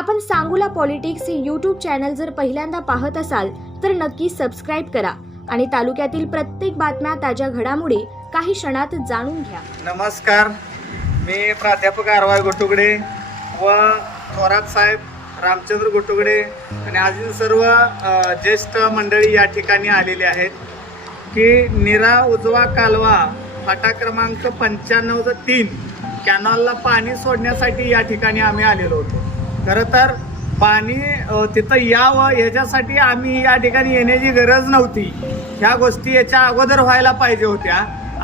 आपण सांगूला पॉलिटिक्स हे YouTube channel जर पहिल्यांदा पाहत असाल तर नक्की सबस्क्राईब करा आणि तालुक्यातील प्रत्येक बातम्या ताज्या घडामोडी काही क्षणात जाणून घ्या. नमस्कार. मी प्राध्यापक आरवाय गोटुगडे व थोरात साहेब रामचंद्र गोटुगडे आणि अजून सर्व ज्येष्ठ मंडळी या ठिकाणी आलेले आहेत की निरा उजवा कालवा फाटा क्रमांक पंच्याण्णव तीन कॅनॉलला पाणी सोडण्यासाठी या ठिकाणी आम्ही आलेलो होतो. खरं तर पाणी तिथं यावं याच्यासाठी आम्ही या ठिकाणी येण्याची गरज नव्हती. ह्या गोष्टी याच्या अगोदर व्हायला पाहिजे होत्या.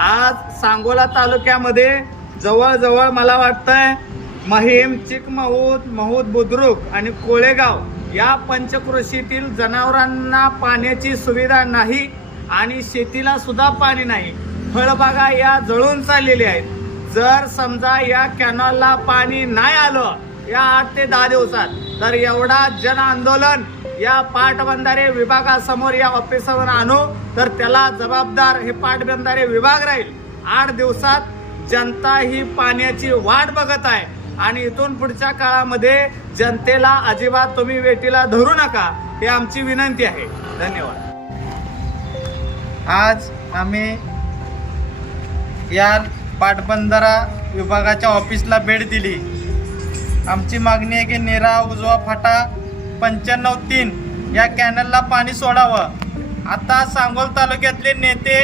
आज सांगोला तालुक्यामध्ये जवळजवळ मला वाटतंय महिम चिकमहूद महूद बुद्रुक आणि कोळेगाव या पंचकृषीतील जनावरांना पाण्याची सुविधा नाही आणि शेतीला सुद्धा पाणी नाही. फळबागा या जळून चाललेल्या आहेत. जर समजा या कॅनॉलला पाणी नाही आलं या आठ ते दहा दिवसात. तर एवढा जन आंदोलन या पाटबंधारे विभागासमोर या ऑफिसवर आणू तर त्याला जबाबदार हे पाटबंधारे विभाग राहील. आठ दिवसात जनता ही पाण्याची वाट बघत आहे. आणि इथून पुढच्या काळामध्ये जनतेला अजिबात तुम्ही वेटीला धरू नका हे आमची विनंती आहे. धन्यवाद. आज आम्ही या पाटबंधारा विभागाच्या ऑफिसला भेट दिली. आमची मागणी आहे की नेरा उजवा फाटा पंच्याण्णव तीन या कॅनलला पाणी सोडावं. आता सांगोल तालुक्यातले नेते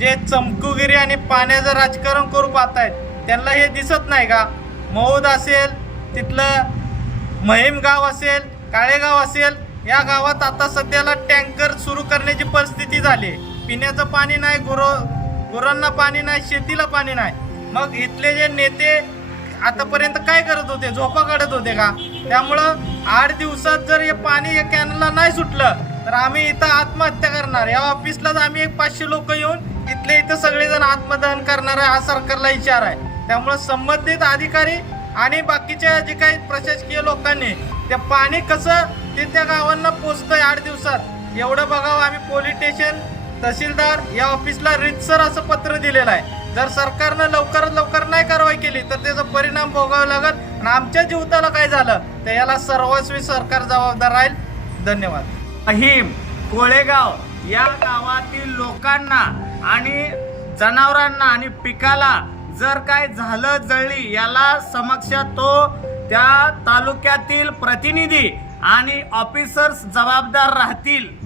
जे चमकुगिरी आणि पाण्याचं राजकारण करू पाहत आहेत त्यांना हे दिसत नाही का? मौद असेल तिथलं महिम गाव असेल काळेगाव असेल या गावात आता सध्याला टँकर सुरू करण्याची परिस्थिती झाली. पिण्याचं पाणी नाही गुरु गुरांना पाणी नाही शेतीला पाणी नाही. मग इथले जे नेते आतापर्यंत काय करत होते? झोपा काढत होते का? त्यामुळं आठ दिवसात जर हे पाणी या कॅनलला नाही सुटलं तर आम्ही इथं आत्महत्या करणार. या ऑफिसलाच आम्ही एक पाचशे लोक येऊन इथले इथं सगळेजण आत्मदहन करणार आहे हा सरकारला इशारा आहे. त्यामुळं संबंधित अधिकारी आणि बाकीच्या जे काही प्रशासकीय लोकांनी ते पाणी कसं ते त्या गावांना पोचतंय आठ दिवसात एवढं बघावं आम्ही पोलीस स्टेशन तहसीलदार या ऑफिसला रितसर असं पत्र दिलेलं आहे. जर सरकारनं लवकरात लवकर नाही कारवाई केली तर त्याचा परिणाम भोगावा लागत आणि आमच्या जीवताला काय झालं? तर याला सर्वस्वी सरकार जबाबदार राहील. धन्यवाद. अहिम कोळेगाव या गावातील लोकांना आणि जनावरांना आणि पिकाला जर काय झालं जळली याला समक्ष तो त्या तालुक्यातील प्रतिनिधी आणि ऑफिसर्स जबाबदार राहतील.